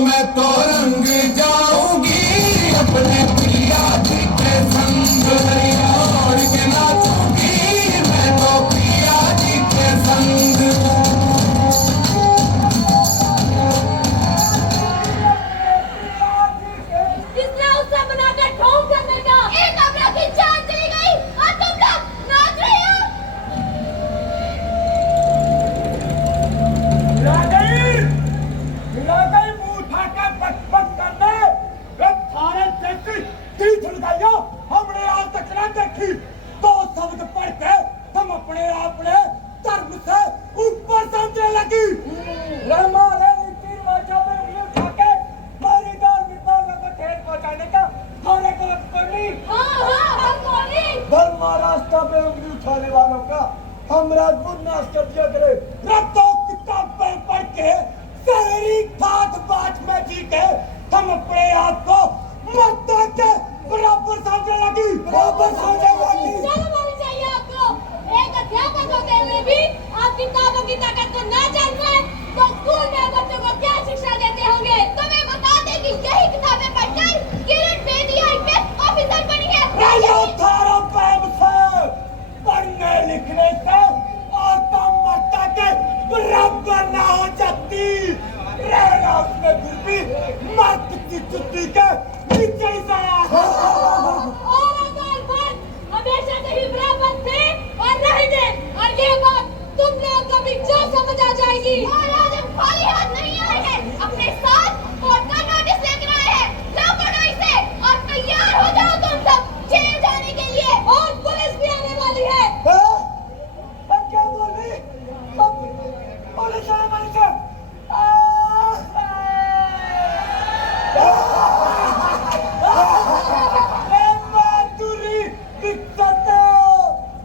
मैं तो रंग जाऊंगी अपने पिया जी के संग और के नाचूंगी मैं तो पिया जी के संग। किसने उससे बनाकर ठोक करने का? एक अमरा की जान चली गई और तुम लोग नाच रहे हो। मिला गई मुंह उठा के बकबक करने एक थाने जैसी तीत लगाइयो हमने आज तक ना देखी। दो शब्द पढ़ के हम अपने धर्म से ऊपर समझने लगी। हमारे रीति रिवाजों में उंगली उठा के हमारी धार्मिक भावना को ठेस पहुंचाने का हमारे को करनी। धर्म महाराष्ट्र में उंगली उठाने वालों का हम राजपूत नाश कर दिया करे। रखो किताबें पढ़ के शहरी ठाट बाट में जी के हम अपने आप को मर्दों के बराबर समझने लगी। शर्म आनी चाहिए आपको। एक अध्यापक होते हुए भी आप किताबों की ताकत को ना जान पाए तो स्कूल में बच्चों को क्या शिक्षा देते होंगे? तुम्हें बता दें कि यही किताबें पढ़कर किरण बेदी आईपीएस ऑफिसर बनी है। पढ़ने लिखने से औरतों मर्दा के बराबर ना हो जाती। रहना उसमें फिर भी मर्द की चुट्टी के नीचे ही हमेशा से ही बराबर थे और रहेंगे और ये बात तुम लोग कभी जो समझ आ जाएगी। और आज हम खाली हाथ नहीं आए हैं, अपने साथ कोर्ट का नोटिस लेकर आए हैं। लो पढ़ो इसे और तैयार हो जाओ तुम सब जेल जाने के लिए। और पुलिस भी आने वाली है। क्या बोल रही? पुलिस आने वाली है।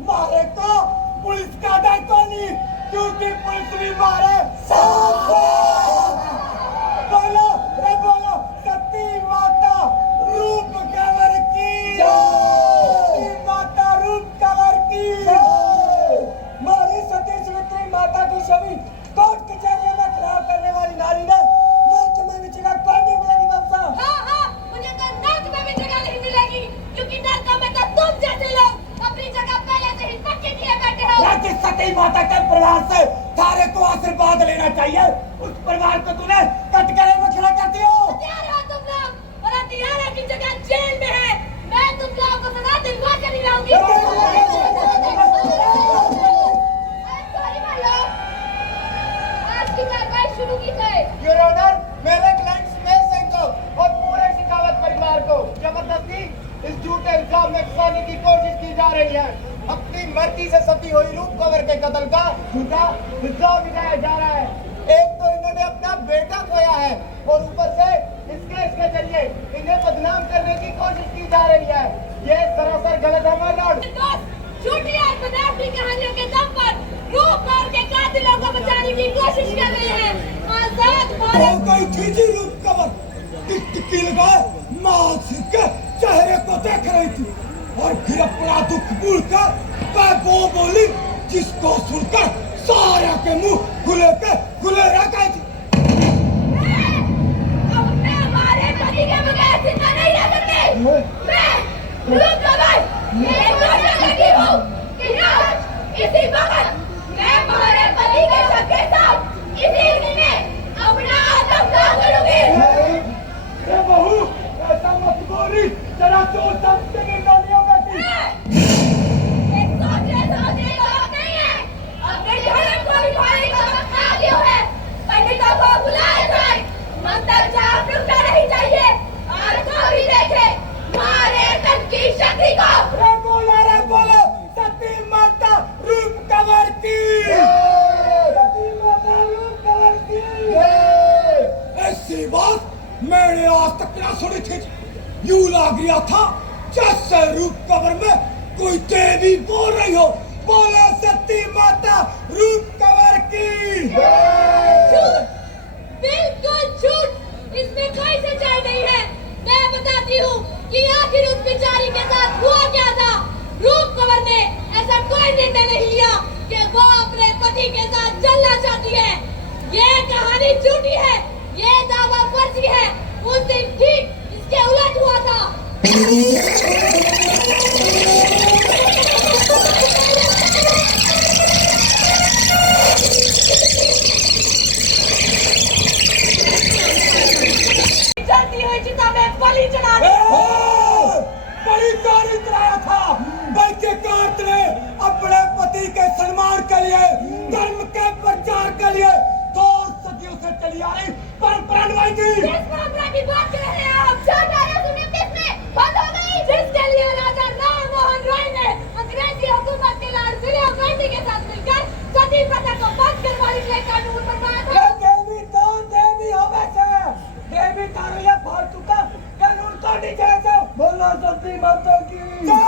मारे को पुलिस का डर को नहीं क्योंकि पुलिस भी मारे। बोलो रे बोलो सती माता रूप कंवर की। सती माता रूप कंवर की। मारी सती सावित्री माता की छवि कोर्ट कचहरी में खराब करने वाली नारी ने नर्क में भी जगह कौन नहीं मिलेगी बाबा। हाँ, मुझे तो नर्क में भी जगह नहीं मिलेगी क्योंकि नर्क में तो तुम जैसे लोग अपनी जगह पहले से ही पक्के किए बैठे हो। लेकिन सती माता के परिवार से थारे को आशीर्वाद लेना चाहिए। उस परिवार को तूने कटघरे में खड़ा कर दिया। हथियार हो तुम लोग और हथियार की जगह जेल में है। मैं तुम लोगों को सजा दिलवा कर दिलाऊंगी। आज की कार्रवाई शुरू की जाए। योर ऑनर, मेरे क्लाइंट स्मेल सिंह को और पूरे शेखावत परिवार को जबरदस्ती इस झूठे इल्जाम में फंसाने की कोशिश की जा रही है। अपनी मर्जी से सती हुई रूप कंवर के कत्ल का झूठा इल्जाम लगाया जा रहा है। एक तो इन्होंने अपना बेटा खोया है और ऊपर से इस केस के जरिए इन्हें बदनाम करने की कोशिश की जा रही है। ये सरासर गलत है माय लॉर्ड। झूठी और बनावटी कहानियों के दम पर रूप और के कातिलों को बचाने की कोशिश कर रहे हैं। आजाद भारत कोई चीजी रूप कंवर टिकटिकी लगाए माल के चेहरे को देख रही थी और फिर अपना दुख भूलकर वो बोली जिसको सुनकर सारे के मुंह खुले रह गए थे। अब मैं हमारे पति के बगैर जिंदा नहीं रह सकती। मैं रूप कंवर मैं घोषणा करती हूँ कि आज इसी वक्त मैं हमारे पति के शव के साथ इसी में अपना आत्मदाह करूंगी। ये बहू ऐसा मत बोली जरा तो सबसे निर्दलियों में थी। एक सोचने का वक्त नहीं है। अपने धर्म को निभाने का वक्त आ गया है। पंडितों को बुलाया जाए। मंत्र जाप रुकना नहीं चाहिए और कोई देखे मारे तन की शक्ति को। रे बोलो सती माता रूप कंवर की। सती माता रूप कंवर की। ऐसी बात मैंने आज तक ना सुनी थी। यूं लग रहा था जैसे रूप कंवर में कोई देवी बोल रही हो। बोलो सती माता रूप कंवर की। झूठ, बिल्कुल झूठ। इसमें कोई सच्चाई नहीं है। मैं बताती हूँ कि आखिर उस बेचारी के साथ हुआ क्या था। रूप कंवर ने ऐसा कोई निर्णय नहीं लिया कि वो अपने पति के साथ चलना चाहती है। ये कहानी झूठी है। ये दावा फर्जी है। उस दिन ठीक इसके उलट हुआ था। जलती हुई चिता में बलि चढ़ाने बड़ी गाड़ी चलाया था, बल्कि कांत ने अपने पति के सम्मान के लिए, धर्म के प्रचार के लिए 2 सदियों से चली आ रही परंपरा निभाई थी। किस परंपरा की बात कर रहे हैं आप? 1829 में बंद हो गई, जिसके लिए राजा राम मोहन रॉय ने अंग्रेजी हुकूमत के लाल विलियम गांधी के साथ मिलकर सती प्रथा को बंद करवाने के लिए कानून बनवाया था। ये देवी तो देवी होवे से, देवी तारो ये फालतू का कानून तो नहीं चाहिए। बोलो सती माता की जय।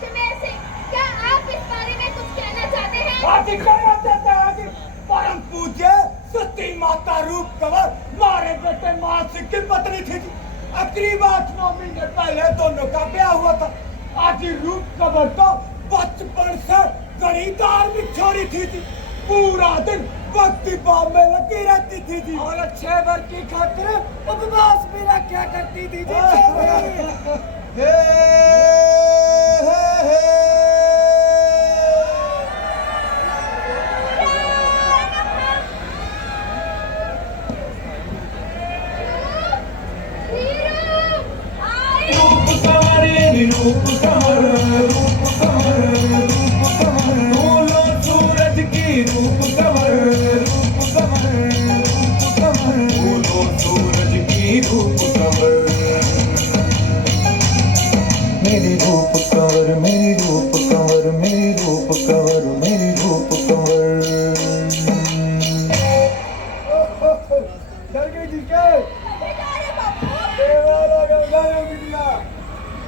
सुमेर सिंह, क्या आप इस बारे में कुछ कहना चाहते हैं? आदि कहना चाहते हैं कि परम पूज्य सती माता रूप कंवर मारे बेटे मान सिंह की पत्नी थी। करीब 8-9 महीने पहले दोनों का ब्याह हुआ था। आज रूप कंवर तो बचपन से घड़ी धार्मिक छोरी थी। पूरा दिन भक्ति भाव में लगी रहती थी और अच्छे वर की खातिर उपवास भी रखा करती थी। रूप कंवर रूप कंवर रूप कंवर रूप कंवर बोलो सूरज की रूप कंवर रूप कंवर रूप कंवर बोलो सूरज की रूप कंवर मेरी रूप कंवर मेरी रूप कंवर मेरी रूप कंवर मेरी रूप कंवर डर गई थी क्या? देवाला गंगा मिलिया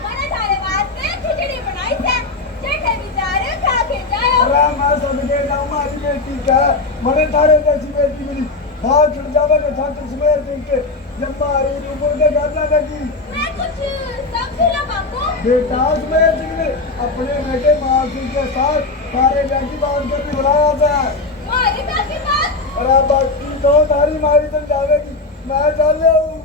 मैंने थारे वास्ते खिचड़ी बनाई है, जेठे विचार खा के जाओ। अरे मैं समझे ना हमारी बेटी का मने थारे जैसी बेटी मिली। हाँ छुट जावे तो ठाकुर सुमेर सिंह के जब मारी ऊपर के गाना लगी। मैं कुछ समझ ना बापू। बेटा सुमेर सिंह ने अपने बेटे मान सिंह के साथ सारे जाति बांध कर भी बुलाया था। मारी बात की बात। अरे बाकी तो तारी मारी तो जावेगी, मैं चल जाऊँ।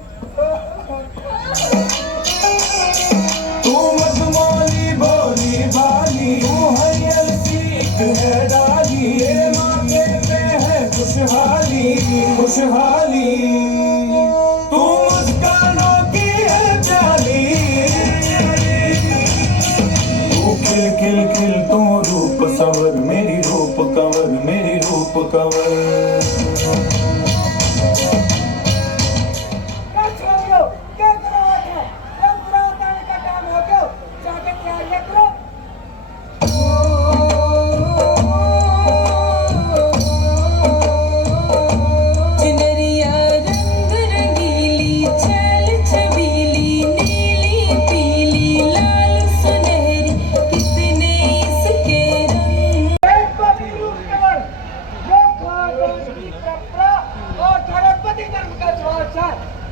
तू मधुमाली भोली भाली तू हरियल सी एक है डाली ये मांगे में है खुशहाली खुशहाली तू मुस्कानों की है प्याली तू खिल खिल खिल तू रूप संवर मेरी रूप कंवर मेरी रूप कंवर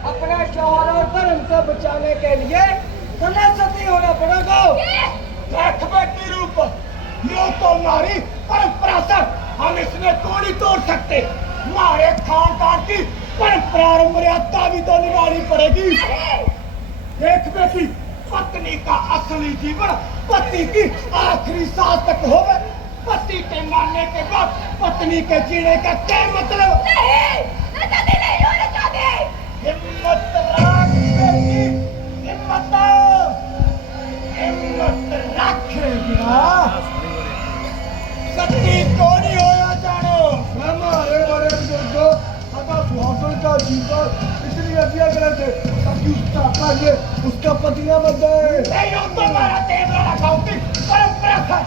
अपने शौहर और धर्म से बचाने के लिए तुम्हें सती होना पड़ेगा। देख बेटी रूप, यो तो हमारी परंपरा से हम इसमें क्यों नहीं तोड़ सकते। हमारे खानदान की परंपरा और मर्यादा भी तो निभानी पड़ेगी। देख बेटी, पत्नी का असली जीवन पति की आखिरी सांस तक होवे। पति के मरने के बाद पत्नी के जीने का क्या मतलब? नहीं होना चाहते। हिम्मत रख बेटी, हिम्मत हिम्मत रखेगी ना। सती को नहीं होया जानो। हमारे बड़े बुजुर्गो अगर सुहागन का जीवन इतनी हत्या करे थे ताकि उसका कार्य उसका पति न बन जाए। नहीं तो हमारा देवरा रखाऊंगी परंपरा था।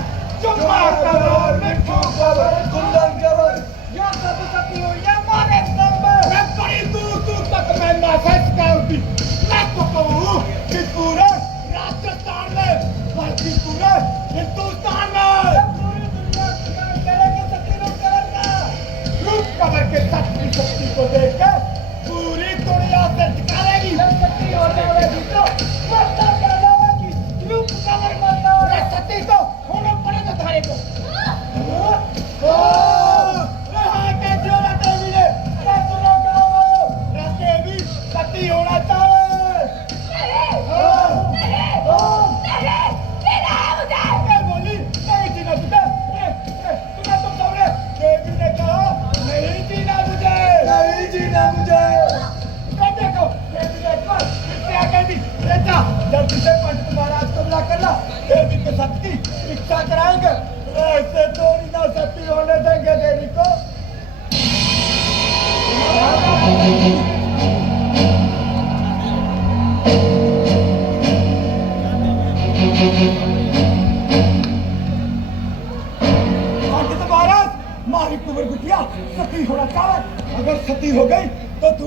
चुम्मा कवर मिठू कवर कुंदन कवर यो सब सती हो ये मारे दम में। मैं बड़ी दूर दूर तक मैं मैसेज करती। मैं तो कहूँ कि पूरे राजस्थान में बल्कि पूरे हिंदुस्तान में पूरी दुनिया करेगी सती रूप कंवर का। रूप कंवर के सती शक्ति को देखकर पूरी दुनिया से निकालेगी। सती हो जाएगी तो मरता कर लाएगी। रूप कंवर मरता हो सती तो होना पड़ेगा थारे को।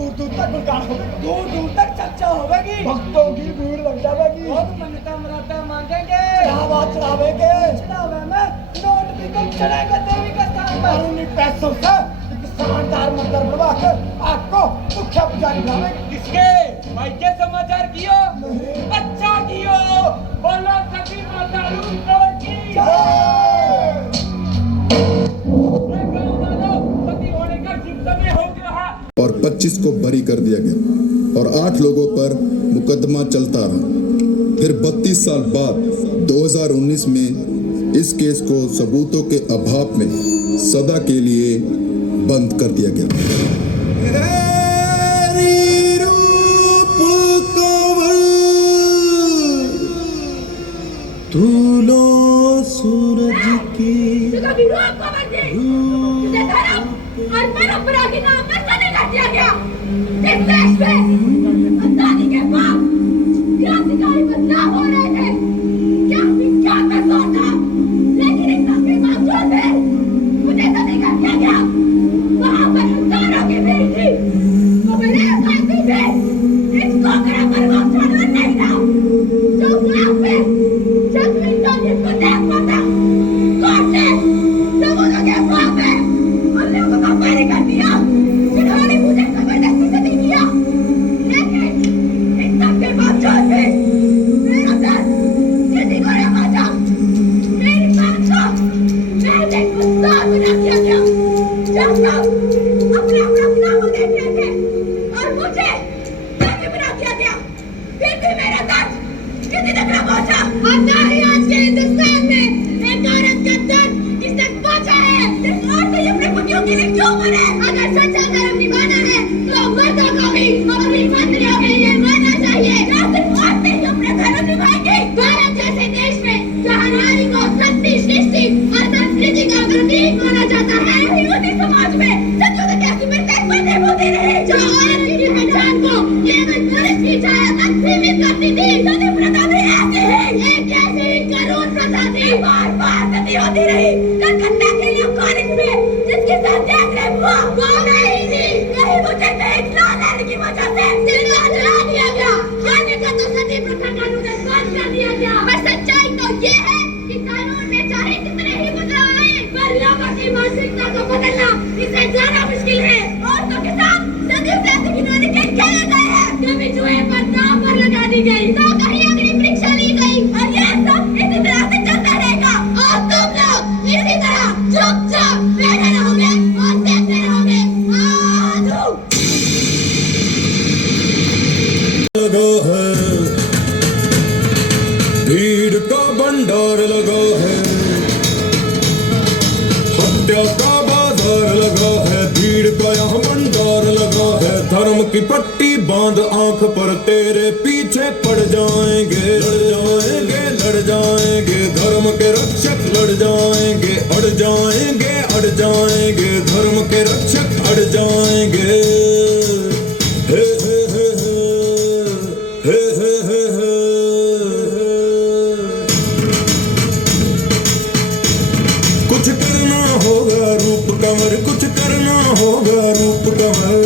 दूर दूर तक गुणगान होगा, दूर दूर तक चर्चा होगी, भक्तों की भीड़ लग जाएगी, बहुत मन्नता मुरादा मांगेंगे, चढ़ावा चढ़ावेंगे, चढ़ावे में नोट भी कम चढ़ेंगे देवी के स्थान पर, और उन्हीं पैसों से एक शानदार मंदिर बनवा कर आपको मुख्य पुजारी बनावेंगे। किसके भाई के समाचार कियो अच्छा कियो, बोलो सती माता रूप कवर की जय। सती होने का शुभ समय हो गया है। और 25 को बरी कर दिया गया और 8 लोगों पर मुकदमा चलता रहा। फिर 32 साल बाद 2019 में इस केस को सबूतों के अभाव में सदा के लिए बंद कर दिया गया। तुझे कभी रूप कवर दी, तुझे धर्म और परंपरा के नाम पर सती कर दिया गया। इस देश में आजादी के बाद क्रांतिकारी बदलाव हो रहे थे, क्या विज्ञान में सोचा, लेकिन इन सब के बावजूद भी मुझे सती कर दिया गया। वहाँ पर हजारों की भीड़ थी, तो मैंने आजादी से इसको मेरा परवाह जानवर नहीं था, जो वहाँ पे जब मैं इसको देख पाता, कौन से सबूतों के अभाव में हम लोगों को बरी कर दिया, जिन्होंने मुझे जबरदस्ती से नहीं किया। लेकिन इन सब के बावजूद भी मेरा दर्द किसी को न पहुंचा। मेरी बात को मैंने गुस्सा बना दिया गया, जब लोग अपने अपना गुनाह को देख रहे थे और मुझे कैदी बना दिया गया। फिर भी मेरा दर्द किसी तक न पहुंचा। और ना ही आज के हिंदुस्तान में एक औरत का दर्द इस तक पहुंचा है। इस औरत ने अपने पतियों के लिए क्यों मरे? अगर सच्चा धर्म निभाना है तो मर्दों को भी अपनी पत्नियों के लिए मरना चाहिए। क्या सिर्फ औरतें ही अपने धर्म निभाएंगी? भारत जैसे देश में जहाँ नारी को शक्ति, सृष्टि और संस्कृति का प्रतीक माना जाता है, हिंदू समाज में सदियों तक ऐसी मिर्चें होती रही जो औरत की पहचान को केवल पुरुष की छाया तक सीमित करती थी। सती प्रथा भी ऐसी है, एक ऐसी करुण प्रथा थी, बार बार सती होती रही। कलकत्ता के लिए कॉलेज में जिसके साथ देख हुआ वो नहीं थी, यही मुझे एक लाल की वजह से जिंदा जला दिया गया। खाने का तो सती प्रथा कानून में बंद कर दिया गया। पर सच्चाई तो ये है कि कानून में चाहे कितने ही बदलाव आए, पर लोगों की मानसिकता को बदलना इससे ज्यादा मुश्किल है। औरतों के साथ सदियों से ऐसे खिलौने खेले गए हैं, कभी जुए पर दांव पर लगा दी गई, तो कहीं अग्नि परीक्षा ली गई, और ये सब इसी तरह से चलता रहेगा। और तुम लोग इसी तरह चुपचाप बैठे रहोगे और देखते रहोगे। आजू लगा है भीड़ का भंडार लगा है, हत्या का बाजार लगा है, भीड़ का यहाँ भंडार लगा है। धर्म की पट्टी बांध आंख पर, तेरे पीछे पड़ जाएंगे, लड़ जाएंगे, लड़ जाएंगे। धर्म के रक्षक लड़ जाएंगे, अड़ जाएंगे, अड़ जाएंगे। धर्म के रक्षक अड़ जाएंगे। हे हे हे हे हे हे हे। कुछ करना होगा रूप कमर, कुछ करना होगा रूप कमर।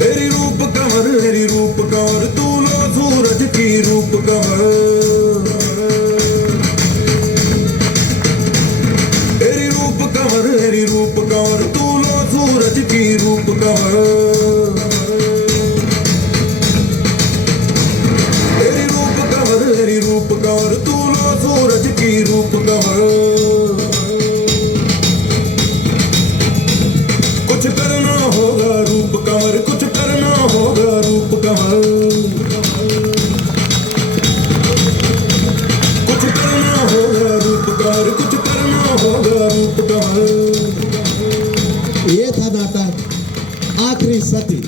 तेरी रूप कमर, मेरी रूप कमर, तू लो सूरज की रूप कमर। तेरी रूप कमर, मेरी रूप कमर, तू लो सूरज की रूप कमर। तेरी रूप कमर, मेरी रूप कमर, तू लो सूरज की रूप कमर। कुछ करना होगा रूप कमर, कुछ करना होगा रूप कमर। कुछ करना होगा रूप कमर, कुछ करना होगा रूप कमर। ये था नाटक आखिरी सती।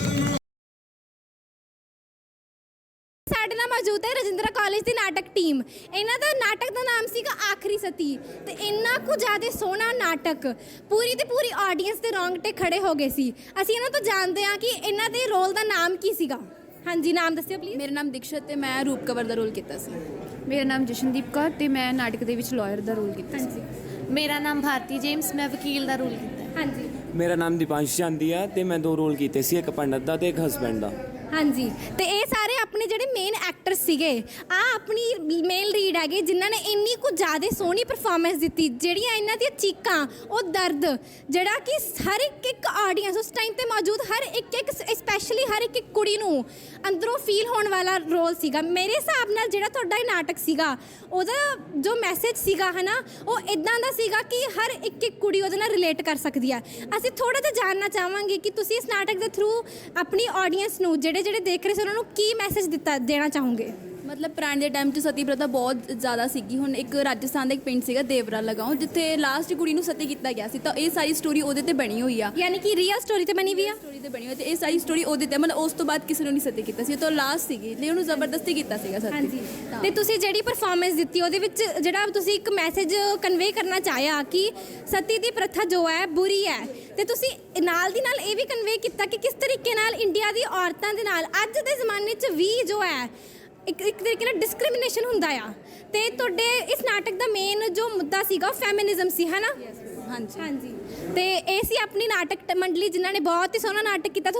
ਸਾਡੇ ਨਾਲ ਮੌਜੂਦ ਹੈ ਰਜਿੰਦਰਾ ਕਾਲਜ ਦੀ ਨਾਟਕ ਟੀਮ। ਇਹਨਾਂ ਦਾ ਨਾਟਕ ਦਾ ਨਾਮ ਸੀਗਾ ਆਖਰੀ ਸਤੀ ਤੇ ਇੰਨਾ ਕੁ ਜ਼ਿਆਦਾ ਸੋਹਣਾ ਨਾਟਕ, ਪੂਰੀ ਦੀ ਪੂਰੀ ਆਡੀਅנס ਦੇ ਰੌਂਗਟੇ ਖੜੇ ਹੋ ਗਏ ਸੀ। ਅਸੀਂ ਇਹਨਾਂ ਤੋਂ ਜਾਣਦੇ ਹਾਂ ਕਿ ਇਹਨਾਂ ਦੇ ਰੋਲ ਦਾ ਨਾਮ ਕੀ ਸੀਗਾ। ਹਾਂਜੀ, ਨਾਮ ਦੱਸਿਓ ਪਲੀਜ਼। ਮੇਰਾ ਨਾਮ ਦੀਕਸ਼ਤ ਤੇ ਮੈਂ ਰੂਪ ਕਵਰ ਦਾ ਰੋਲ ਕੀਤਾ ਸੀ। ਮੇਰਾ ਨਾਮ ਜਸ਼ਨਦੀਪ ਕੌਰ ਤੇ ਮੈਂ ਨਾਟਕ ਦੇ ਵਿੱਚ ਲਾਇਰ ਦਾ ਰੋਲ ਕੀਤਾ ਸੀ। ਹਾਂਜੀ ਮੇਰਾ ਨਾਮ ਭਾਰਤੀ ਜੇਮਸ, ਮੈਂ ਵਕੀਲ ਦਾ ਰੋਲ ਕੀਤਾ। ਹਾਂਜੀ, ਮੇਰਾ ਨਾਮ ਦੀਪਾਂਸ਼ ਚਾਂਦੀ ਆ ਤੇ ਮੈਂ 2 ਰੋਲ ਕੀਤੇ ਸੀ, ਇੱਕ ਪੰਡਤ ਦਾ ਤੇ ਇੱਕ ਹਸਬੈਂਡ ਦਾ। ਹਾਂਜੀ, ਤੇ ਇਹ ਸਾਰੇ ਆਪਣੇ ਜਿਹੜੇ ਮੇਨ ਐਕਟਰ ਸੀਗੇ, ਆ ਆਪਣੀ ਮੇਲ ਰੀਡ ਹੈਗੇ ਜਿਨ੍ਹਾਂ ਨੇ ਇੰਨੀ ਕੁ ਜ਼ਿਆਦਾ ਸੋਹਣੀ ਪਰਫਾਰਮੈਂਸ ਦਿੱਤੀ। ਜਿਹੜੀਆਂ ਇਹਨਾਂ ਦੀਆਂ ਚੀਕਾਂ, ਉਹ ਦਰਦ ਜਿਹੜਾ ਕਿ ਹਰ ਇੱਕ ਆਡੀਅנס ਉਸ ਟਾਈਮ ਤੇ ਮੌਜੂਦ ਹਰ ਇੱਕ ਸਪੈਸ਼ਲੀ ਹਰ ਇੱਕ ਕੁੜੀ ਨੂੰ ਅੰਦਰੋਂ ਫੀਲ ਹੋਣ ਵਾਲਾ ਰੋਲ ਸੀਗਾ। ਮੇਰੇ ਹਿਸਾਬ ਨਾਲ ਜਿਹੜਾ ਤੁਹਾਡਾ ਇਹ ਨਾਟਕ ਸੀਗਾ, ਉਹਦਾ ਜੋ ਮੈਸੇਜ ਸੀਗਾ ਹੈ ਨਾ, ਉਹ ਇਦਾਂ ਦਾ ਸੀਗਾ ਕਿ ਹਰ ਇੱਕ ਕੁੜੀ ਉਹਦੇ ਨਾਲ ਰਿਲੇਟ ਕਰ ਸਕਦੀ ਆ। ਅਸੀਂ ਥੋੜ੍ਹਾ ਜਿਹਾ ਜਾਣਨਾ ਚਾਹਾਂਗੇ ਕਿ ਤੁਸੀਂ ਇਸ ਨਾਟਕ ਦੇ ਥਰੂ ਆਪਣੀ ਆਡੀਅנס ਨੂੰ ਜਿਹੜੇ ਦੇਖ ਰਹੇ ਸੀ ਉਹਨਾਂ ਨੂੰ ਕੀ ਮੈਸੇਜ ਦੇਣਾ ਚਾਹੋਗੇ? ਮਤਲਬ ਪੁਰਾਣੇ ਦੇ ਟਾਈਮ 'ਚ ਸਤੀ ਪ੍ਰਥਾ ਬਹੁਤ ਜ਼ਿਆਦਾ ਸੀਗੀ। ਹੁਣ ਇੱਕ ਰਾਜਸਥਾਨ ਦਾ ਇੱਕ ਪਿੰਡ ਸੀਗਾ ਦੇਵਰਾ ਲਗਾਓ, ਜਿੱਥੇ ਲਾਸਟ ਕੁੜੀ ਨੂੰ ਸਤੀ ਕੀਤਾ ਗਿਆ ਸੀ। ਤਾਂ ਇਹ ਸਾਰੀ ਸਟੋਰੀ ਉਹਦੇ ਤੇ ਬਣੀ ਹੋਈ ਆ, ਯਾਨੀ ਕਿ ਰੀਅਲ ਸਟੋਰੀ ਤੇ ਬਣੀ ਹੋਈ ਆ। ਸਟੋਰੀ ਤੇ ਬਣੀ ਹੋਈ ਤੇ ਇਹ ਸਾਰੀ ਸਟੋਰੀ ਉਹਦੇ ਤੇ, ਮਤਲਬ ਉਸ ਤੋਂ ਬਾਅਦ ਕਿਸੇ ਨੂੰ ਨਹੀਂ ਸਤੀ ਕੀਤਾ ਸੀ, ਤਾਂ ਲਾਸਟ ਸੀਗੀ ਲਈ ਉਹਨੂੰ ਜ਼ਬਰਦਸਤੀ ਕੀਤਾ ਸੀਗਾ ਸਤੀ। ਹਾਂਜੀ, ਤੇ ਤੁਸੀਂ ਜਿਹੜੀ ਪਰਫਾਰਮੈਂਸ ਦਿੱਤੀ ਉਹਦੇ ਵਿੱਚ ਜਿਹੜਾ ਤੁਸੀਂ ਇੱਕ ਮੈਸੇਜ ਕਨਵੇ ਕਰਨਾ ਚਾਹਿਆ ਕਿ ਸਤੀ ਦੀ ਪ੍ਰਥਾ ਜੋ ਹੈ ਬੁਰੀ ਹੈ, ਤੇ ਤੁਸੀਂ ਨਾਲ ਦੀ ਨਾਲ ਇਹ ਵੀ ਕਨਵੇ ਕੀਤਾ ਕਿ ਕਿਸ ਤਰੀਕੇ ਨਾਲ ਇੰਡੀਆ ਦੀ ਔਰਤਾਂ ਦੇ ਨਾਲ ਅੱਜ ਦੇ ਜ਼ਮਾਨੇ 'ਚ ਵੀ ਜੋ ਹੈ ਇੱਕ ਤਰੀਕੇ ਨਾਲ ਡਿਸਕ੍ਰਿਮੀਨੇਸ਼ਨ ਹੁੰਦਾ ਆ। ਤੇ ਤੁਹਾਡੇ ਇਸ ਨਾਟਕ ਦਾ ਮੇਨ ਜੋ ਮੁੱਦਾ ਸੀਗਾ ਫੈਮਿਨਿਜ਼ਮ ਸੀ, ਹੈ ਨਾ? ਹਾਂਜੀ ਹਾਂਜੀ, ਤੇ ਇਹ ਸੀ ਆਪਣੀ ਨਾਟਕ ਮੰਡਲੀ ਜਿਨ੍ਹਾਂ ਨੇ ਬਹੁਤ ਹੀ ਸੋਹਣਾ ਨਾਟਕ ਕੀਤਾ।